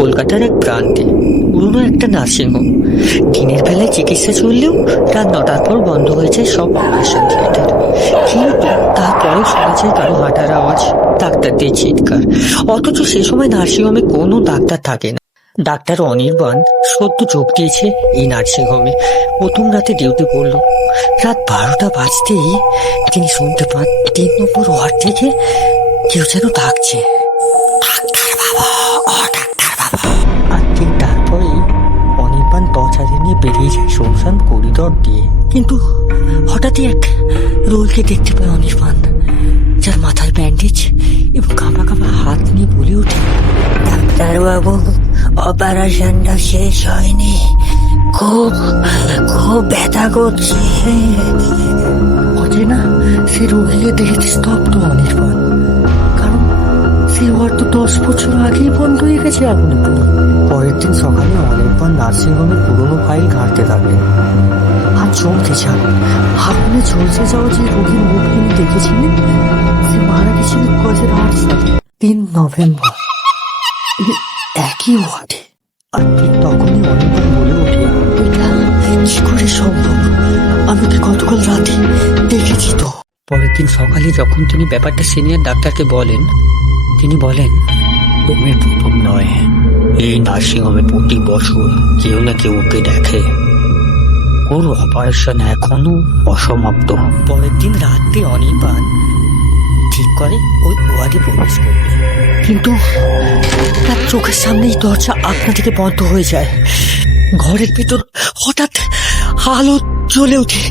কলকাতার এক প্রান্তে পুরনো একটা নার্সিংহোম। দিনের বেলায় চিকিৎসা চললেও রাত 9টার পর বন্ধ হয়ে যায় সব অপারেশন থিয়েটার। কিন্তু তারপরেও শোনা যায় কারো হাঁটার আওয়াজ, ডাক্তারদের চিৎকার। অথচ সে সময় নার্সিংহোমে কোনো ডাক্তার থাকে না। ডাক্তার অনির্বাণ সদ্য যোগ দিয়েছে এই নার্সিংহোমে। প্রথম রাতে ডিউটি করলো। রাত 12টা বাজতেই তিনি শুনতে পান 3 নম্বর ওয়ার্ড থেকে কেউ যেন ডাকছে, ডাক্তার বাবু, ও ডাক্তার বাবু। আর ঠিক তারপরেই অনির্বাণ দরজা নিয়ে বেরিয়ে যায় শুনশান করিডর দিয়ে। কিন্তু হঠাৎই এক রোলকে দেখতে পায় অনির্বাণ, যার মাথায় ব্যান্ডেজ এবং কাঁপা কাঁপা হাত নিয়ে বলে ওঠে, ডাক্তার বাবু, অপারেশনটা শেষ হয়নি, খুব খুব ব্যথা করছে। অচেনা সে রোগীকে দেখেছে স্তব্ধ অনির্বাণ, কারণ সে ওয়ার্ড তো 10 বছর আগেই বন্ধ হয়ে গেছে আগুনে পুড়ে। পরের দিন সকালে অনির্বাণ নার্সিংহোমের পুরোনো ফাইল ঘাঁটতে থাকলেন। আর চমকে যান, আগুনে ঝলসে যাওয়া যে রোগীর মুখ তিনি দেখেছিলেন, সে মারা গেছিলেন 2008 সালে 3 নভেম্বর, একই ওয়ার্ডে। আর ঠিক তখনই অনির্বাণ বলে ওঠে, এটা কি করে সম্ভব? আমি কি গতকাল রাতে দেখেছি তো। পরের দিন সকালে যখন তিনি ব্যাপারটা সিনিয়র ডাক্তারকে বলেন, তিনি বলেন, তুমি প্রথম নয়, এই নার্সিংহোমে প্রতি বছর কেউ না কেউ ওকে দেখে। ওর অপারেশন এখনো অসমাপ্ত। পরের দিন রাতে অনির্বাণ ঠিক করে ওই ওয়ার্ডে প্রবেশ করবে, কিন্তু তার চোখের সামনেই দরজা আপনা থেকে বন্ধ হয়ে যায়। ঘরের ভিতর হঠাৎ আলো জ্বলে ওঠে।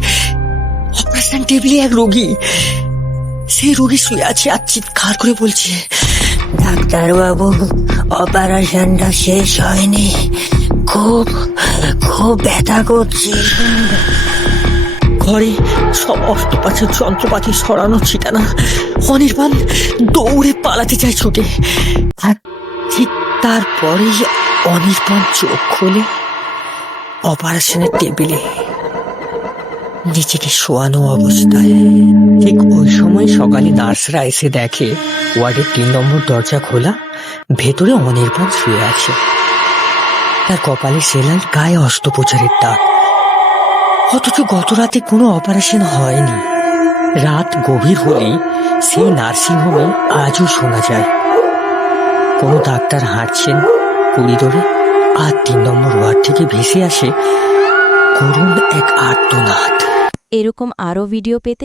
অপারেশন টেবিলে এক রোগী, সেই রোগী শুয়ে আছে আর চিৎকার করে বলছে, ডাক্তার বাবু, অপারেশনটা শেষ হয়নি, খুব খুব ব্যথা করছে। ঘরে সব অস্ত্রোপচার যন্ত্রপাতি সরানো ছিটানা। অনির্বাণ দৌড়ে পালাতে যায় ছুটে। আর ঠিক তারপরেই অনির্বাণ চোখ খোলে অপারেশনের টেবিলে নিজেকে শোয়ানো অবস্থায়। ঠিক ওই সময় সকালে নার্সরা এসে দেখে ওয়ার্ডের 3 নম্বর দরজা খোলা, ভেতরে অনির্বাণ শুয়ে আছে। তার কপালে সেলাই, গায়ে অস্ত্রোপচারের দাগ। অথচ গত রাতে কোনো অপারেশন হয়নি। রাত গভীর হলে সেই নার্সিংহোমে আজও শোনা যায় কোনো ডাক্তার হাঁটছেন করিডোরে, আর 3 নম্বর ওয়ার্ড থেকে ভেসে আসে করুণ এক আর্তনাদ। এরকম আরও ভিডিও পেতে